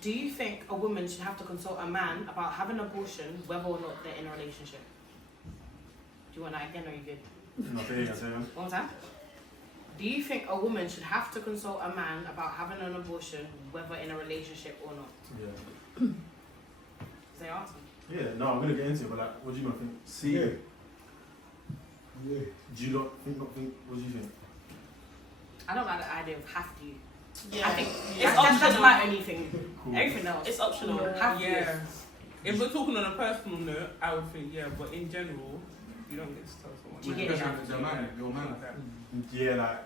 Do you think a woman should have to consult a man about having an abortion, whether or not they're in a relationship? Do you want that again, or are you good? No, say it. One more time. Do you think a woman should have to consult a man about having an abortion, whether in a relationship or not? Yeah. Is they answer? Yeah, no, I'm gonna get into it, but like, what do you not think? See, Yeah. do you not think? What do you think? I don't like the idea of have to. Yeah. I think It's that's optional. my only thing. Cool. Everything else. It's optional. Have to. Yeah. If we're talking on a personal note, I would think yeah, but in general, you don't get to tell someone. Do you get it? Your man. Yeah, like,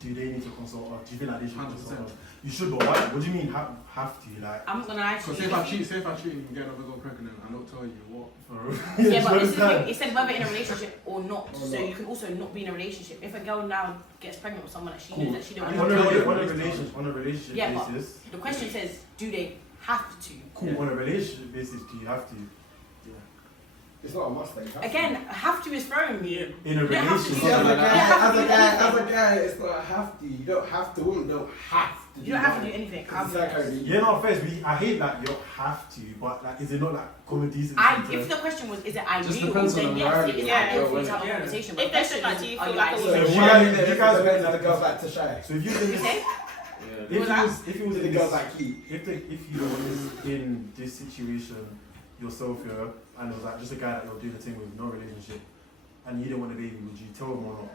do they need to consult, or do you feel like they should consult? You should, but why? What do you mean have to? Like, I'm not gonna lie to Because you. say if I cheat and get another girl pregnant and don't tell you what. Yeah, but this is the thing. It said whether in a relationship or not. So you can also not be in a relationship. If a girl now gets pregnant with someone that she knows that she don't want to. On a relationship Yeah, but basis. the question says, do they have to? Cool. Yeah. On a relationship basis, do you have to? It's not a must. Again, have to is throwing me. In a You don't have to relationship. do As a guy, it's not a have to. You don't have to. Women don't have to. You don't have to do anything. Yeah, no offense. I hate that you have to, but like, is it not like common decency? If the question was, is it ideal? depends on Then the yes, morality. it is Yeah, ideal for you to yeah. have a conversation. If But the there's question like, is, do you are feel you like a ideal? woman- So You guys went the girls like to shy. So if you You think say? if it was The in girls this, like Keith. if you was in this situation yourself here, and it was like just a guy that you're doing the thing with, no relationship, and you didn't want a baby, would you tell him or not?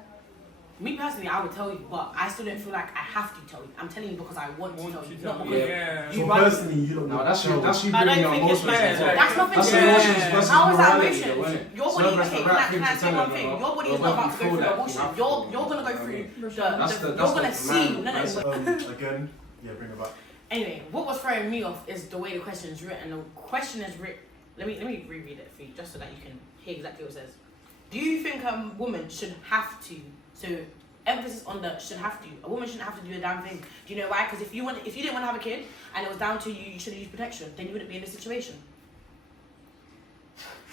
Me personally, I would tell you, but I still don't feel like I have to tell you. I'm telling you because I want to tell you, not because Yeah. you So want. personally, you don't. No, that's you I bringing don't your think it's emotions fair. into it. That's nothing That's to do. emotions versus How is that morality, emotions? though, innit? Your So body, that's okay, the right can I thing to say tell one them, thing? or- Your body or is not when about you to go feel through that abortion. you have You're to. gonna go through That's the you're gonna see. mindset. Again, yeah, bring it back. Anyway, what was throwing me off is the way the question is written. The question is written. Let me reread it for you, just so that you can hear exactly what it says. Do you think a woman should have to? So emphasis on the should have to. A woman shouldn't have to do a damn thing. Do you know why? Because if you didn't want to have a kid and it was down to you, you should have used protection. Then you wouldn't be in this situation.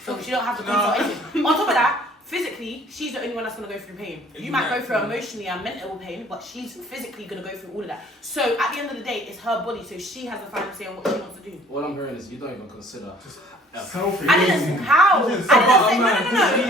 So she don't have to consult anything. On top of that, physically, she's the only one that's gonna go through pain. You might go through emotionally and mental pain, but she's physically gonna go through all of that. So at the end of the day, it's her body, so she has the final say on what she wants to do. All I'm hearing is you don't even consider. Selfish. I didn't. How? I didn't say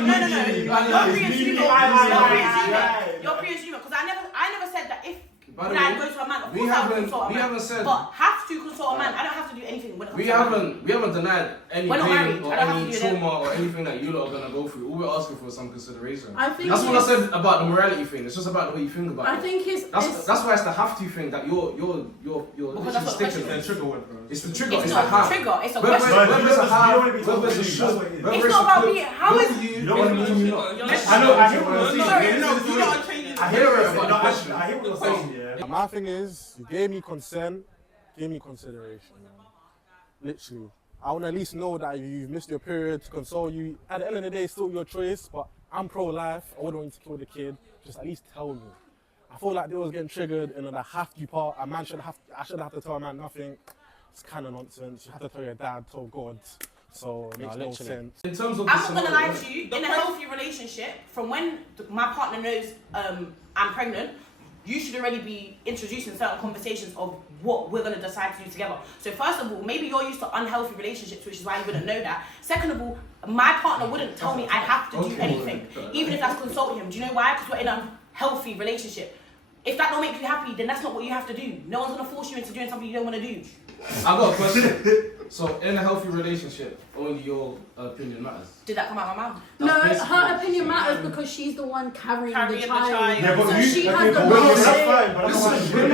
no. You're pre-assuming because I never said that if By the when I way, go to a man, of we course I would haven't- consult a we man. haven't said- But have to consult a man. I don't have to do anything when it comes We to a man. haven't denied any We're not married. pain or I don't have any to do that. trauma or anything that you lot are gonna go through. All we're asking for is some consideration. I think That's what I it's- said about the morality thing. It's just about the way you think about I it. think That's why it's the have to thing that you're Because literally that's what the sticking question on. is. Trigger word, bro. It's the trigger. It's It's not the how. a trigger. It's a Whether question. Right. it's a how, You don't want to be told whether it's a what it is, should, that's what it is. whether It's it's not a about could, me. How both is- of you. You don't want to be told. You're I know. I hear what you're saying. Sorry, Yeah, no, this is you what lot it are changing is. I the hear what you're question. saying. No, actually, I hear what you're saying. Yeah. My thing is, you gave me consent, give me consideration. Literally. I want to at least know that you've missed your period to console you. At the end of the day, it's still your choice, but I'm pro-life. I wouldn't want you to kill the kid. Just at least tell me. I feel like they was getting triggered in the have to part. I shouldn't have to tell a man nothing. It's kind of nonsense. You have to tell your dad, tell God. So it makes no sense. In terms of I'm not gonna lie scenario, to you. In a healthy relationship, from when my partner knows I'm pregnant, you should already be introducing certain conversations of what we're gonna decide to do together. So first of all, maybe you're used to unhealthy relationships, which is why you wouldn't know that. Second of all, my partner wouldn't tell me I have to do anything, even if that's consulting him. Do you know why? Because we're in a healthy relationship. If that don't make you happy, then that's not what you have to do. No one's gonna force you into doing something you don't want to do. I got a question. So, in a healthy relationship, only your opinion matters. Did that come out of my mouth? No, That's basically her what opinion she's matters saying. because she's the one carrying Carrying the the child. child. Yeah, but So you, she has okay, the but most that's say. fine, but Listen, that's we're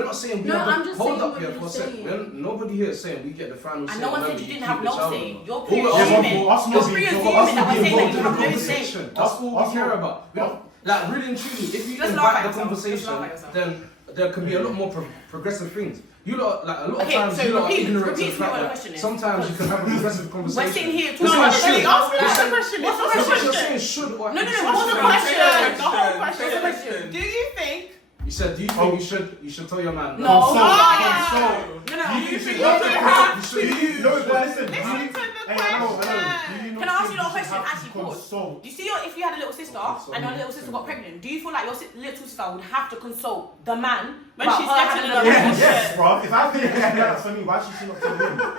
not fine. saying we No, have I'm the, just hold saying up what here you're for a second. saying. Nobody here is saying we get the final say. And no one said whether you didn't keep have the no child say. or not. You're All we're pre-assuming. asking You're for- pre-assuming us that to we're be saying that involved you in have the no say. conversation. That's all we care about. We don't, like, really and truly, if you Just invite laugh at the yourself. Just conversation, laugh at yourself. then there can be a lot more progressive things. You lot, like, a lot of Okay, times, so you lot are repeat ignorant to to the me fact what the that question is. sometimes you can have a progressive conversation. We're sitting here You're talking saying about should. shit. Ask the Listen, question. what's the What's the No, but you're question? saying should or No, should. what's the question? The whole What's the question. question? Do you think? You said, do you think you should tell your man? No. Consult. No. Do No. you think You have you to. should? No, but listen. Listen to the Hey, I know. question. Do you not Can I ask think you a should question? question have to actually paused. consult. Do you see if you had a little sister and your little sister got pregnant, do you feel like your little sister would have to consult the man When about she's her getting having a a Yes, relationship? bro. If I think that's for me, why should she not tell him?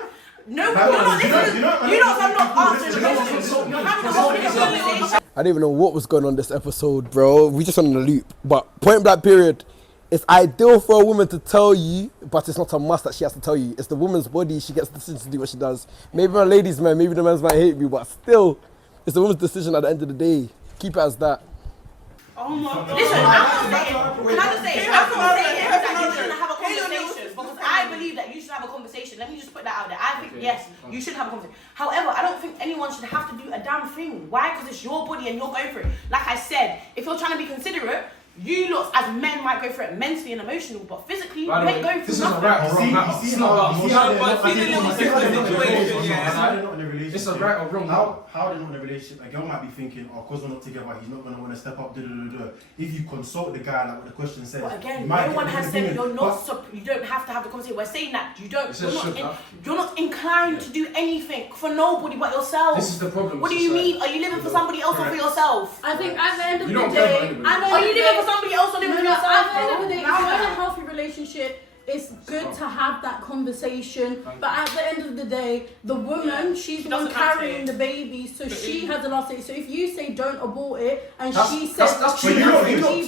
No, Like, you're not you know- listening. you know- You don't have not answering the you know what question. consult You're means? having a whole conversation. I didn't even know what was going on this episode, bro. We just on the loop. But point blank period, it's ideal for a woman to tell you, but it's not a must that she has to tell you. It's the woman's body. She gets the decision to do what she does. Maybe my ladies, man, maybe the men's might hate me, but still, it's the woman's decision at the end of the day. Keep it as that. Oh my God. Listen, can I just say, I'm not saying here that you shouldn't have a Hey, conversation because I believe that you should have a conversation. Let me just put that out there. I think yes, you should have a conversation. However, I don't think anyone should have to do a damn thing. Why? Because it's your body and you're going for it. Like I said, if you're trying to be considerate, you lot as men might go for it mentally and emotional, but physically you By the ain't way, going this through is a nothing. right or wrong matter. It's not about emotion. But see the little sister situation, yeah. How they're not in a relationship. It's a right or wrong matter. How they're not in a relationship. A girl might be thinking, oh, because we're not together, he's not gonna want to step up. If you consult the guy, like what the question says, But again, you might no get one a has different said you're opinion. not. You don't have to have the conversation. We're saying that you don't. It says should have to. You're not inclined to do anything for nobody but yourself. This is the problem. What do you mean? Are you living for somebody else or for yourself? I think at the end of You the don't care about day, anybody. I know Are you living for somebody else or living for yourself? at the end of the day, if bro? you're in a healthy relationship, it's good to have that conversation. But at the end of the day, the woman, she's the one doesn't have carrying to. the baby, so But she it- has the last say. So if you say don't abort it, and That's- she says that's she two has different to things.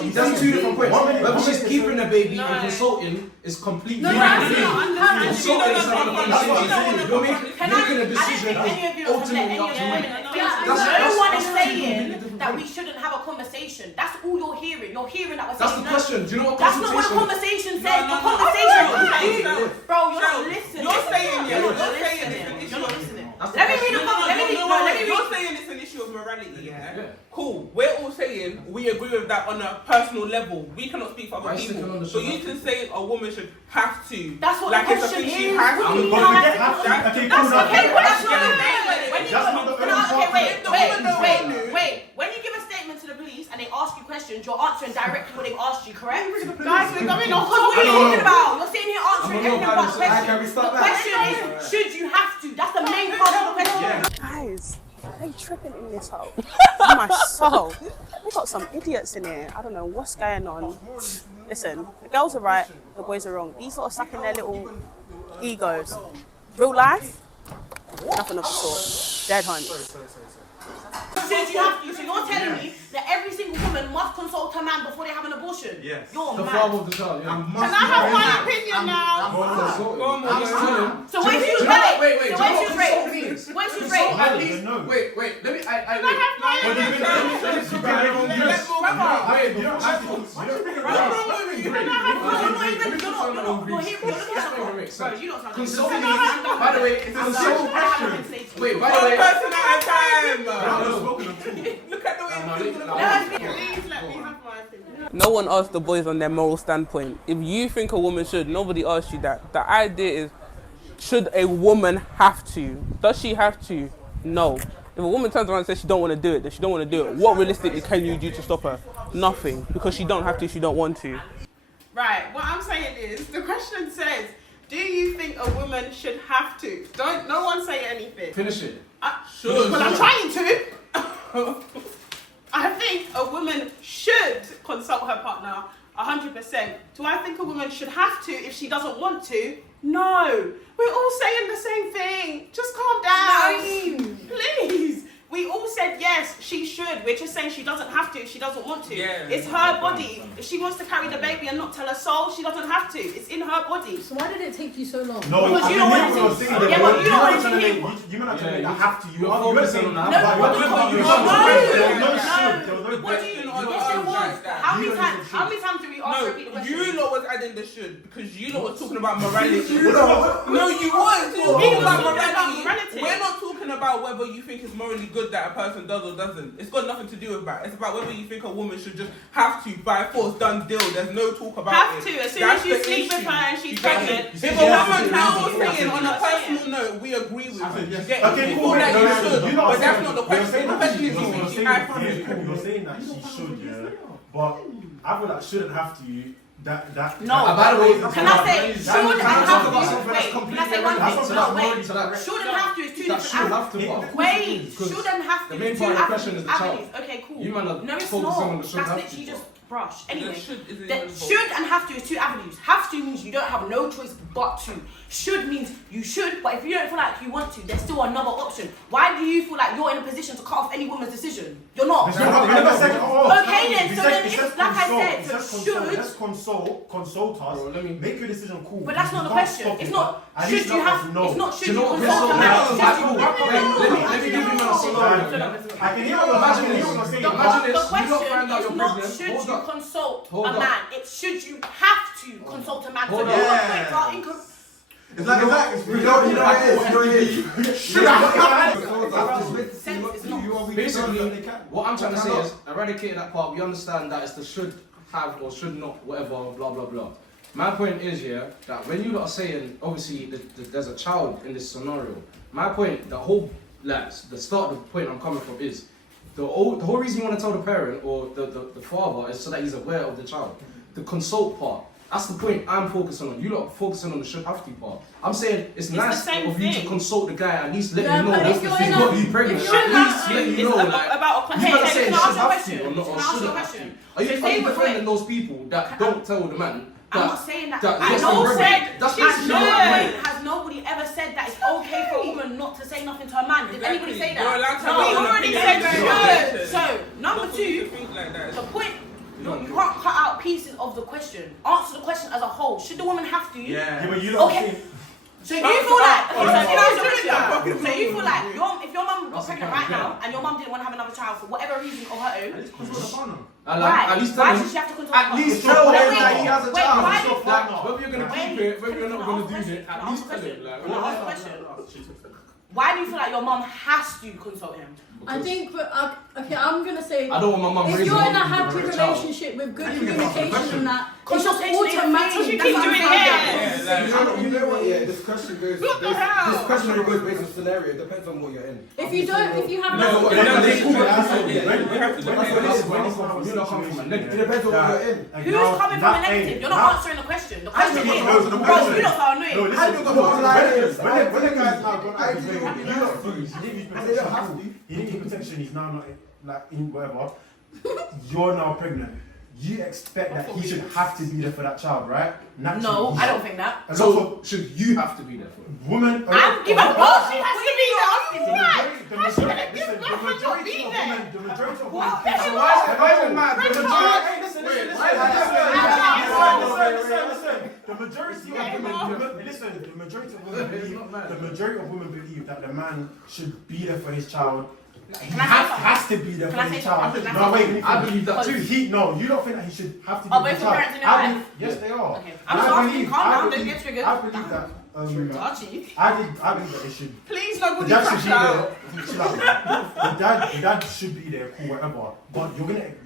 keep That's two different points. One minute, Whether one she's minute, keeping the baby No. and consulting is completely No, different. no, no, Consulting is another thing. That's what I'm saying. You're making Can I a don't decision think any of you have let any of the women Yeah, no one is that's saying that we shouldn't have a conversation. That's all you're hearing. You're hearing that we're That's saying the no. question. Do you know what That's not what the consultation? conversation says. No, The no, no. conversation Okay, is so- bro, you're not listening. You're saying, yeah, You're you're not saying it's an listening. issue. You're not listening. That's the Let me question. read the No, let me read let me You're read. saying it's an issue of morality, yeah? Yeah. Cool. We're all saying we agree with that on a personal level. We cannot speak for Why other is it people. on the So show? you can say a woman should have to. That's what like the it's a question thing she is. has What to. do you mean But how we that's get not- okay, That's cool, okay, but that's not Yeah. the thing. When you That's not the can I- only okay, wait, part. wait. When you give a statement to the police and they ask you questions, you're answering directly what they've asked you, correct? Guys, we're going off. Because what are you talking about? You're sitting here answering I'm everything not but bad at Can we questions. stop The that? question is, should you have to? That's the main part of the question. Guys, they tripping in this hole. Oh my soul. We got some idiots in here. I don't know what's going on. Listen, the girls are right, the boys are wrong. These lot are stuck in their little egos. Real life, nothing of the sort. Dead hunts. Should you have to? So you're telling me that every single woman must consult her man before they have an abortion? Yes. You're The mad. father of the child, yeah. Can I have my opinion now? Go on, I'm just telling. So when she was Do you know what- raped, wait, so do you when know she was what raped, consult means? when she was Consult raped, at I least. don't know. Wait, let me. Can I have my But you opinion? let's go back on this. Let's go back. Wait, you don't have to. What's wrong with you? You're not even. You're here. You're looking at the bro. You don't sound. Consult means. By the way, consult. Wait, by the One way. person at a time. Look Look at the way it's No, Please let me have my opinion. No one asked the boys on their moral standpoint. If you think a woman should, nobody asked you that. The idea is, should a woman have to? Does she have to? No. If a woman turns around and says she don't want to do it, then she don't want to do it. What realistically can you do to stop her? Nothing. Because she don't have to, she don't want to. Right, what I'm saying is, the question says, do you think a woman should have to? Don't, no one say anything. Finish it. Well, I'm trying to. I think a woman should consult her partner 100%. Do I think a woman should have to if she doesn't want to? No. We're all saying the same thing. Just calm down. Please. We all said yes, she should. We're just saying she doesn't have to if she doesn't want to. Yeah. It's her body. If she wants to carry the baby and not tell her soul, she doesn't have to. It's in her body. So why did it take you so long? No, Because you don't want to- yeah, but you don't want to hear- You mean not to make that have to. You're focusing on that. No, But no, you're no, talking no, about- no, There was no no. should. There was no What do you? Yes, there was. How many times do we ask No, repeat the question? you lot was adding the should because you lot was talking about morality. No, No, you was. You were talking about morality. morality. We're not talking about whether you think it's morally good that a person does or doesn't. It's got nothing to do with that. It's about whether you think a woman should just have to by force, done deal. There's no talk about Have it. to, as soon That's as you the sleep with issue. her and she's You get me? pregnant. If a Yeah, woman now yeah, saying on a yeah. personal note, we agree with her. You get Okay, me? cool. People like No, you no, should, you know but what that's I'm not the saying. question. The question is, You're you think saying I that you're saying that she should, yeah. But I feel like shouldn't have to. No. By the way, Can I say should and have to? Wait, Can I say one thing? No, wait. Should and have to is two different avenues. Wait, should and have to the main is part two of the question is the child. avenues. Okay, cool. You man are No, it's focusing on not. the should That's have literally to just brush. Anyway, Should and have to is two avenues. Have to means you don't have no choice but to. Should means you should, but if you don't feel like you want to, there's still another option. Why do you feel like you're in a position to cut off any woman's decision? You're not. Okay then, so then it's like I said, so should. Let's consult us. Make your decision cool. But that's not the question. It's not should you have. It's not should you consult a Let me give you a scenario. I can hear what you're saying. The question is not should you consult a man. It's should you have to consult a man. So it's like you basically, what I'm trying to say is eradicate that part. We understand that it's the should have or should not, whatever, blah blah blah. My point is, that when you lot are saying, obviously, there's a child in this scenario. My point, the start of the point I'm coming from is the whole reason you want to tell the parent or the father is so that he's aware of the child. The consult part. That's the point I'm focusing on. You lot are focusing on the should have to part. I'm saying it's nice of you to consult the guy, at least let him know that he's got you pregnant. At least let you know, like, you gotta say it should have to or not, or should have to. Are you defending those people that don't tell the man? I'm not saying that. Has nobody ever said that it's okay for a woman not to say nothing to a man? Did anybody say that? No, we already said should. So, number two, the point. You can't cut out pieces of the question. Answer the question as a whole. Should the woman have to? Yeah, but you don't think. So you feel like, so you feel like if your mum was pregnant right now and your mum didn't want to have another child for whatever reason of her own, at least tell why him. should she have to consult? At least tell him that he has a child. Why Whether you're gonna keep it, whether you're not gonna do it, at least tell him. Ask the question. Why do you feel like your mum has to consult him? I think, okay, I'm gonna say, I don't want my mum if raising you're in a me happy with a child. relationship with good communication and that, it's just Consultation automatic. is keep doing You know what? Yeah, this question goes. This question goes based on scenario. It depends on what you're in. If you have It depends on what you're in. Who's coming from a negative? You're not answering the question. The question is, bro, you lot are annoying. When the guy's now gone out his way, he didn't need protection, he's now not like in whatever. You're now pregnant. You expect that he should have to be there for that child, right? Naturally. No, I don't think that. So should you have to be there for it? Woman, I'm giving a fuck. She has to be there. the majority of women. The majority of women believe that the man should be there for his child. He has to be there for his child. No, wait, I believe that too. You don't think that he should have to be Are there both for your his parents in child. your life? Yes, they are. Okay. I'm just asking, calm down, don't get triggered. I believe that. I believe that they should. Please, nobody The dad crash should be out. there. The dad should be there, cool, whatever. But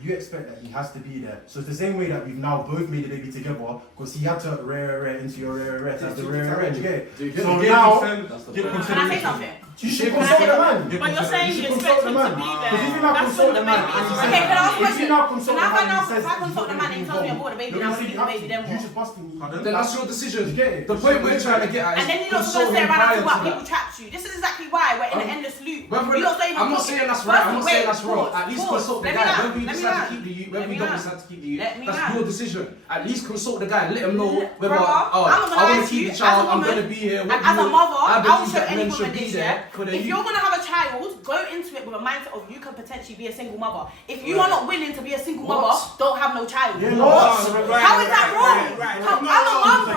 you expect that he has to be there. So it's the same way that we've now both made the baby together, because he had to rare into your rare to have the rare. You get it? So now, Can I say something? you should consult the man. But you're saying you expect him to be there. Because if you now That's consult when the the man, baby is Okay, can I ask a if you question? now consult the Can man, I and he says if I consult the man and he tells me I'm born a baby and I'm going to the baby, then you what? should busting me. Then that's your decision. You get it? The point we're trying to get at is And then you don't consult say him around prior to what to people that. trapped you. This is exactly why we're in an endless loop. I'm not saying that's right. I'm not saying that's wrong. At least consult the guy. Whether you decide to keep the youth, whether you don't decide to keep the youth, that's your decision. At least consult the guy. Let him know whether I want to keep the child. I'm going to be here. And as a mother, I will show that any men woman should be this, there for the if youth. you're going to have a child, go into it with a mindset of you can potentially be a single mother. If you are not willing to be a single mother, don't have no child. Yeah, How is that wrong? Right. I'm a mom, bro.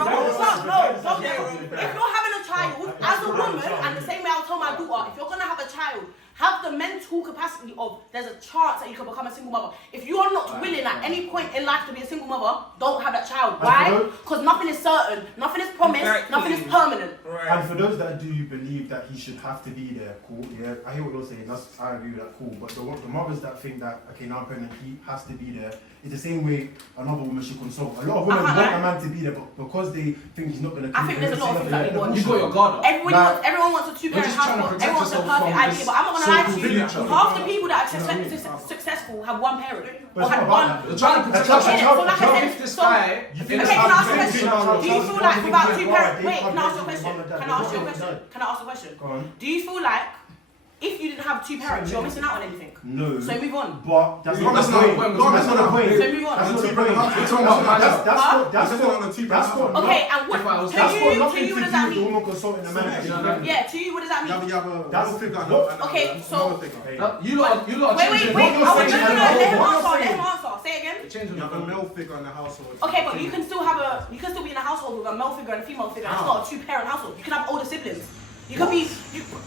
If you're having a child, as a woman, and the same way I'll tell my daughter, if you're going to have a child, have the mental capacity of there's a chance that you can become a single mother. If you are not willing at any point in life to be a single mother, don't have that child. Why? Because nothing is certain, nothing is promised, nothing is permanent. And for those that do believe that he should have to be there, cool, yeah, I hear what you're saying, I agree with that, cool. But the mothers that think that, okay, now I'm pregnant, he has to be there, it's the same way another woman should consult. A lot of women want a man to be there, but because they think he's not going to I think there's a lot of things that we want. You got your guard up. Everyone wants a two-parent household. Everyone wants a perfect idea, but I'm not going to lie to you. Half the people that are successful successful have one parent But or it's had not one. about that. You're trying to Okay, protect so yourself. like I said, If this guy, okay, can I ask a question? Do you feel like without two parents? Wait, can I ask you a question? Can I ask you a question? Can I ask you a question? Go on. Do you feel like if you didn't have two parents, you're missing out on anything? No. So move on. But that's not That's the not the point. point. That's not the point. So move on. That's not the point. We're talking about That's what. Okay, and what? If I was- To That's got you, nothing to what do does that with the mean? woman consulting the man. Yeah, to you, what does that mean? Okay, so You lot are wait. changing. I want saying to is let him what answer. you're Let him answer. Say it again. Changing You have a male figure in the household. Okay, but you can still be in a household with a male figure and a female figure. It's not a two-parent household. You can have older siblings. You could be.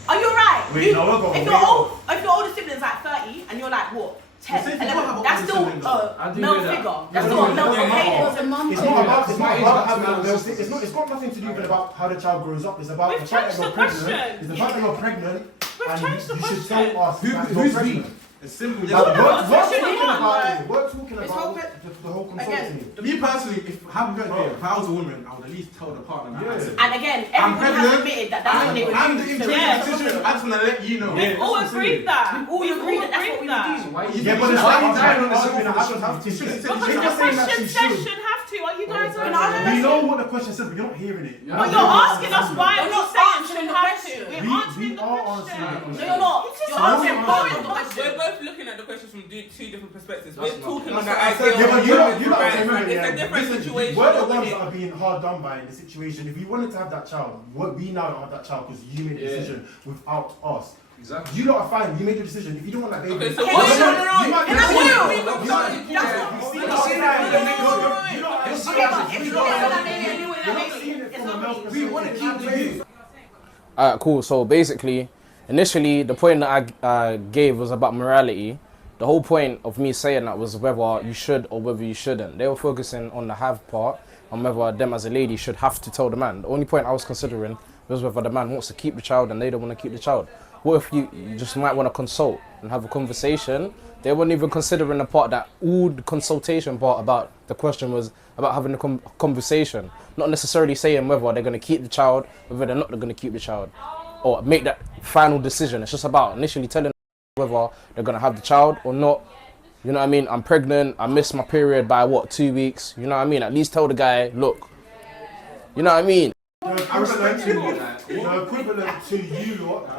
Are you alright? Wait, no, we're going. If your older sibling's like 30 and you're like what? 10, 11. That's still a male figure. That's still a male figure. It's not about having a male figure. It's got nothing to do with about how the child grows up. It's about We've the fact that changed you're the pregnant. question. It's the fact that you're pregnant. And changed the you should question. tell us that you're Who's pregnant. we? It's simple. Like, we're no, talking no, about we're talking It's about all good. the whole consulting. Me personally, if I was a woman, I would at least tell the partner that. Yeah. And again, I'm everybody has pregnant. admitted that that's what they would I'm do. the So, decision. I just want to let you know. We've all agreed that. we all agree that that's what we would do. Why Yeah, but it's why not you dying on the arguing that I should have to. Because She's the not saying that question she says should. should have to. Are you guys Can I on? ask We know what the question says, but you're not hearing it. But you're asking us why You're we're not not saying answering should the have question. to. We We're answering the are question. answering the question. No, you're not. You're answering both of the We're questions. both looking at the questions from two different perspectives. That's We're not- talking that's on the not- ideal. Yeah, but you don't right, remember, it's yeah. a different Listen, situation. we're the over ones here. that are being hard done by in the situation. If you wanted to have that child, we now don't have that child because you made the decision without us. Exactly. You lot are fine. You made the decision. If you don't want that baby, Okay, so Okay, what? wait, No, no, you might Can I get you? You That's lot- what- you see You're that not saying saying that. that. You lot are Okay, saying but that. if You you lot don't are want that saying baby, it. anyway, You're that not baby, seeing it it's from a not male me. perspective. We want to keep the youth. Alright, cool. So basically, initially, the point that I gave was about morality. The whole point of me saying that was whether you should or whether you shouldn't. They were focusing on the have part and whether them as a lady should have to tell the man. The only point I was considering was whether the man wants to keep the child and they don't want to keep the child. What if you just might want to consult and have a conversation? They weren't even considering the part that all the consultation part about the question was about having a conversation, not necessarily saying whether they're going to keep the child, whether they're not going to keep the child, or make that final decision. It's just about initially telling whether they're going to have the child or not. You know what I mean? I'm pregnant, I missed my period by 2 weeks? You know what I mean? At least tell the guy, look. You know what I mean? The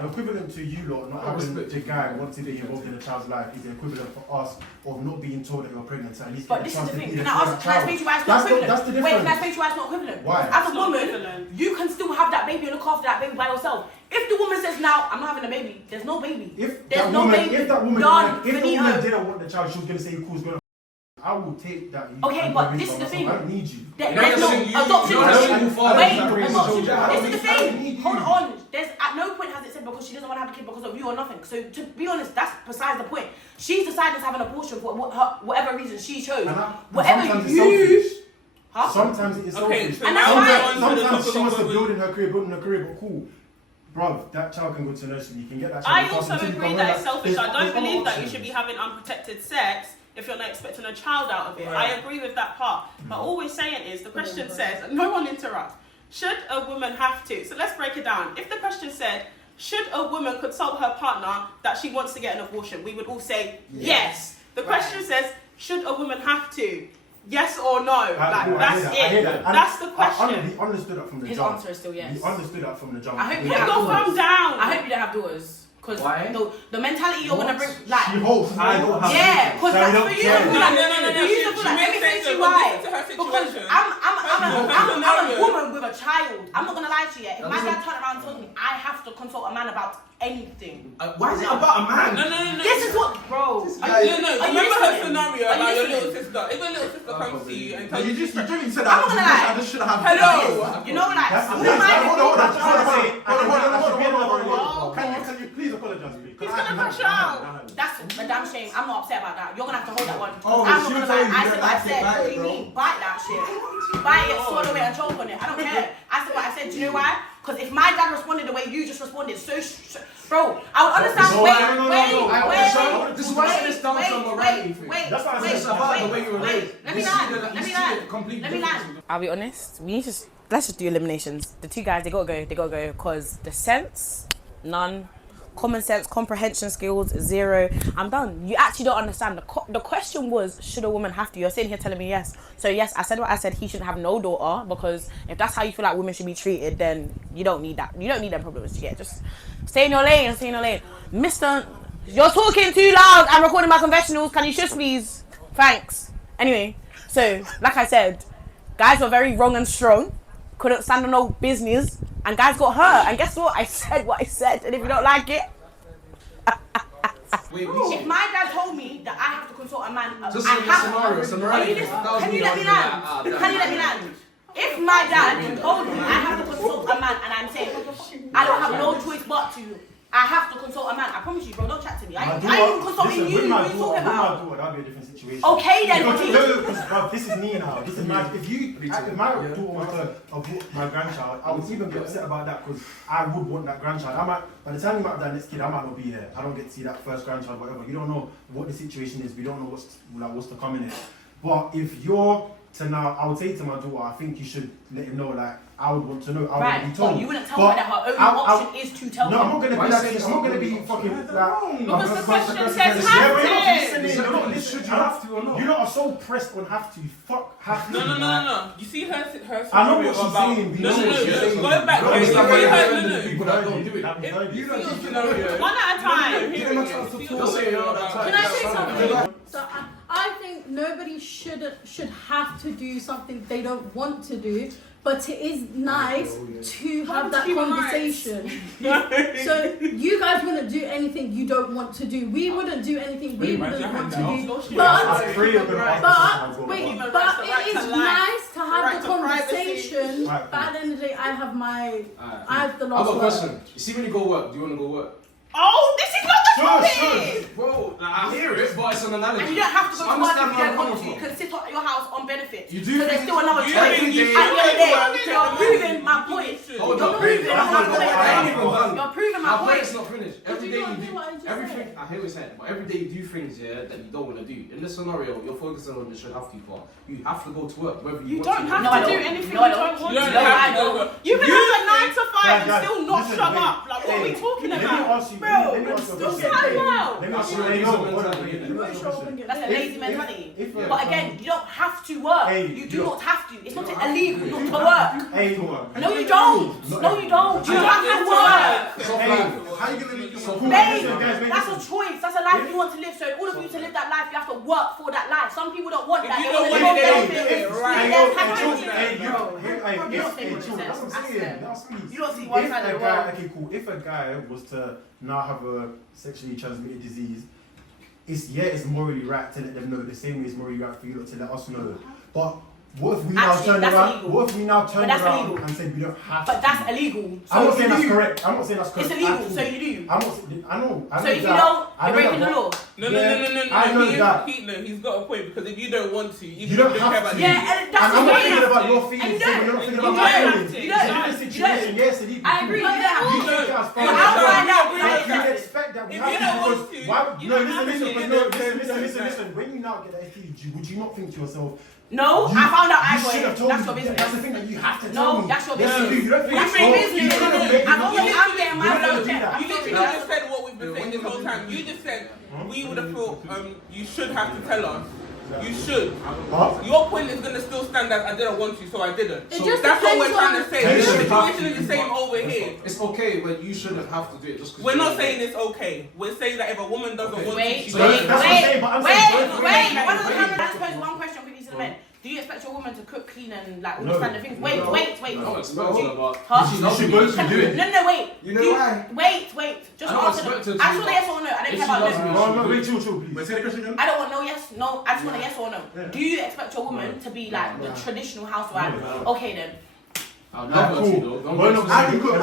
equivalent to you lot not having the guy want to be involved in the child's life is the equivalent for us of not being told that you're pregnant. So at least But get this a is chance the to thing. be Can there I for ask? that Can I child. explain to you why it's not That's equivalent? the Wait, can I difference. explain to you why it's not equivalent? Why? As a not woman, equivalent. you can still have that baby and look after that baby by yourself. If the woman says now I'm not having a baby, there's no baby. If There's that no woman, baby. if that woman, Done. if the Finito. woman didn't want the child, she was gonna say, "Cool, going." I will take that. Okay, but this is the thing. I don't need you. There's no adoption. you're not a single father. Wait, You're not a adoption. single child. This is the I don't thing. need Hold you. on. There's at no point has it said because she doesn't want to have a kid because of you or nothing. So to be honest, that's besides the point. She's decided to have an abortion for whatever reason she chose. Whatever Sometimes it's you. selfish. Huh? Sometimes it is Okay, selfish. so And now that's we're why- on to the Sometimes topic she of wants to what build in her career, but cool. Bruv, that child can go to nursery. You can get that child. I to also continue agree going that like- it's selfish. there's I don't other believe that you options. should be having unprotected sex if you're not expecting a child out of it. I agree with that part. But all we're saying is the question says, and no one interrupt, should a woman have to? So let's break it down. If the question said, should a woman consult her partner that she wants to get an abortion? We would all say yes. The question says, should a woman have to? Yes or no? Like, that's I hear it. that. And That's the question. He understood that from the His jump. answer is still yes. He understood that from the jump. I hope Put you have your daughters. thumb down. I hope you don't have daughters. Because Why? the mentality you're gonna bring, like, She hopes I don't have. yeah, because So that's you for don't you. care. To feel No, like, no, no, no, for you to she feel like, let me makes say sense to you of why. listen to her Because situation. I'm a scenario. woman with a child. I'm not gonna lie to you. If my listen- dad turned around and told me I have to consult a man about anything, Why is it about a man? No, no, no, no. this is what, bro. No, no, remember her scenario Are you about your listening? little sister. If a little sister comes to you and No, tells you you, just literally said I'm not gonna lie. I just should have. hello. You know, like, That's the who thing. am I? Hold on. Hold on. Can you please apologize, please? He's gonna crash out. That's a damn shame. I'm not upset about that. You're gonna have to hold that one. Oh, I'm not she gonna was saying lie. I you said don't what I like it, said. bite What it, do you bro. mean? Bite that shit. Bite it, swallow it, and choke on it. I don't care. I said what I said. Do you know why? Because if my dad responded the way you just responded, bro, I would understand. No, no, no. This is why I said it's down to a morality thing. That's what I said. It's about the way you were raised. Let me You land. see it- Let you me see land. it completely Let me different. land. I'll be honest. Let's just do eliminations. The two guys, they gotta go because the sense, none. common sense, comprehension skills, 0. I'm done. You actually don't understand. The question was, should a woman have to? You're sitting here telling me yes. So yes, I said what I said. He shouldn't have no daughter, because if that's how you feel like women should be treated, then you don't need that. You don't need them problems to get. Just stay in your lane. Stay in your lane. Mr. You're talking too loud. I'm recording my confessionals. Can you shush, please? Thanks. Anyway, so like I said, guys were very wrong and strong. Couldn't stand on no business, and guys got hurt. And guess what? I said what I said, and if you don't like it, if my dad told me that I have to consult a man, Just I in have the scenario, Can you let me land? Can you let me land? If my dad told me I have to consult a man, and I'm saying I don't have no choice but to, I have to consult a man. I promise you, bro. Don't chat to me. I ain't even consulting you. What are you talking about? That'd be a different situation. Okay then. Because this is me now. This is my. If my daughter was to abort my grandchild, I would even be upset about that, because I would want that grandchild. By the time you might have that next kid, I might not be here. I don't get to see that first grandchild, whatever. You don't know what the situation is. We don't know what's to come in it. But if you're to now, I would say to my daughter, I think you should let him know, like, I would want to know. I would be told. But you wouldn't tell her that her only option is to tell No, I'm him. not gonna be like, I'm not gonna be fucking like. Because the question says Yeah, have but you're not to. listening. You're not listening. You have to or not. You lot are so pressed on have to. Fuck have to. No. You see her I know what she's saying. No. Going back. You You see understand her. people that don't do it. One at a time. Can I say something? So I think nobody should have to do something they don't want to do, but it is nice to have that conversation. So you guys wouldn't do anything you don't want to do. We wouldn't do anything we wouldn't want to do. But it is nice to have the conversation. But at the end of the day, I have the last I've got a word. question. You see when you go work, do you want to go work? Oh, this is not the topic! Bro, I hear it, but it's an analogy. And you don't have to go to work if you don't want to. You can sit at your house on benefits. You do. So there's still another choice. At the end of the day, you're proving my point. You're proving my point. You're proving my point. It's not finished. Every day you do everything. I hear what you're saying, but every day you do things that you don't want to do. In this scenario, you're focusing on the should have to part. You have to go to work whether you want to. You don't have to do anything you don't want to. You can have a 9 to 5 and still not shut up. Like, what are we talking about? Let me ask you a question. That's a lazy mentality. But again, you don't have to work. You do not have to. It's not illegal not to work. No, you don't. No, you don't. You don't have to work. How you gonna make yourself? Babe, that's a choice. That's a life you want to live. So in order for you to live that life, you have to work for that life. Some people don't want that. They want to live. You don't see one side of the world. Okay, cool. If a guy was to now have a sexually transmitted disease, it's morally right to let them know, the same way it's morally right for you to let us know. But what if we now turn around? What if we now turn around and say we don't have to? But that's illegal. I'm not saying that's correct. I'm not saying that's correct. It's illegal, so you do. I know. So if you don't, you're breaking the law. No. I know that. He's got a point, because if you don't want to, you don't have to. Yeah, and that's I'm the not way. thinking about your feelings. You're not thinking about my feelings. You don't. It's a situation. Yes, it is. I agree. You don't. But I'll find out. you expect that we have to. Why? No, listen. When you now get that STD, would you not think to yourself? No, I found out I got should have it. told That's me. your business. That's the thing that you have to tell me. No, that's your Yes, business. you do. You don't think That's so. your business. I'm getting You myself do that. You literally just said what we've been saying this whole time. You just said we would have thought you should have to tell us. You should. Your point is gonna still stand as I didn't want to, so I didn't. So that's what we're trying to say. The situation is the same over here. It's okay, but you shouldn't have to do it just because. We're not saying it's okay. We're saying that if a woman doesn't want to, Wait. she Wait. I'm saying. Let's pose one question quickly to the men. Do you expect your woman to cook, clean, and like understand the things? Wait. No, it's not about. Huh? You should both do it. No, wait. You know why? Wait. Just answer. I just want a yes or no. I don't care about this. No, wait, chill, please. Wait, say the question again. I don't want no yes, no. I just want a yes or no. Do you expect your woman to be like the traditional housewife? Okay then. I'll never Cool. do though. I can cook.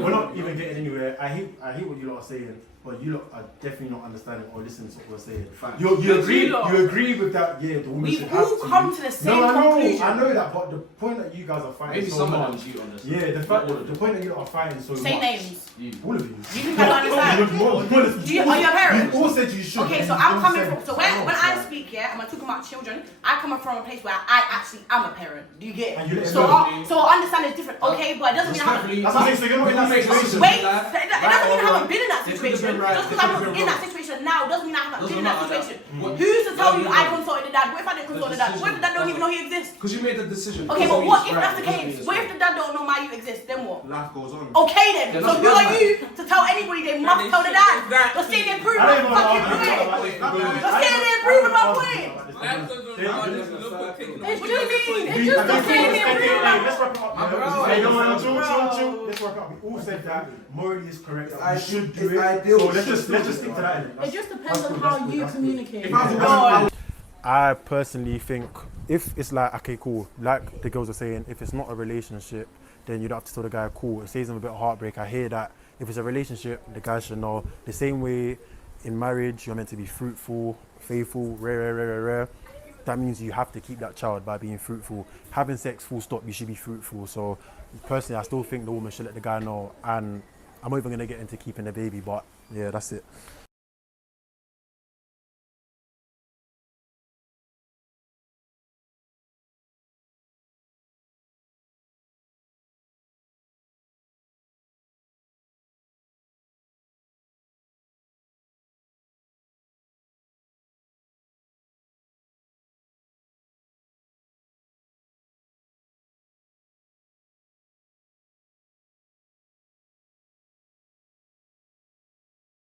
We're not even getting anywhere. I hate what you lot are saying. but you lot are definitely not understanding or listening to what we're saying. Facts. You agree with that, yeah, the woman We've should all have to. come to the same conclusion. I know that, but the point that you guys are fighting Maybe so some much. of them cheat on this. Yeah, the point that you lot are fighting so Say much. names. All of you. You think I don't understand? Are you a parent? You all said you should. Okay, so I'm coming from. So when I speak, yeah, and I'm talking about children, I come from a place where I actually am a parent. Do you get And you it? let So them so I understand it's different. Okay, but it doesn't mean I haven't. That's what I'm saying, so you're not in that situation. Wait, it doesn't mean I haven't been in that They could have situation. been right, Just they because I'm could have not been in that wrong. situation now doesn't mean I haven't been in that Doesn't situation. matter. Who's to tell you I Doesn't consulted the dad? What if I didn't consult the dad? What if the dad don't even know he exists? Because you made the decision. Okay, Doesn't but mean what it's if right, that's the it doesn't mean case? it's What if right. the dad don't know why you exist? Then what? Life goes on. Okay then. Yeah, So that's who good, are man. you to tell anybody they must tell the dad? Exactly. You're saying they're proving I my don't even fucking know point. about this. You're saying they're proving my point. Life doesn't run, just look at taking What do you mean? We- It's just okay, the same thing. let's wrap it up. My bro. Hey, no, Bro. chill. Let's wrap it up. We all said that morally is correct. That we should do it's it. ideal. So let's just stick to that. It just depends on how you communicate. I personally think if it's like, okay, cool, like the girls are saying, if it's not a relationship, then you don't have to tell the guy, cool, it saves him a bit of heartbreak. I hear that. If it's a relationship, the guy should know. The same way in marriage, you're meant to be fruitful, faithful, rare. That means you have to keep that child by being fruitful. Having sex, full stop, you should be fruitful. So personally, I still think the woman should let the guy know. And I'm not even going to get into keeping the baby, but yeah, that's it.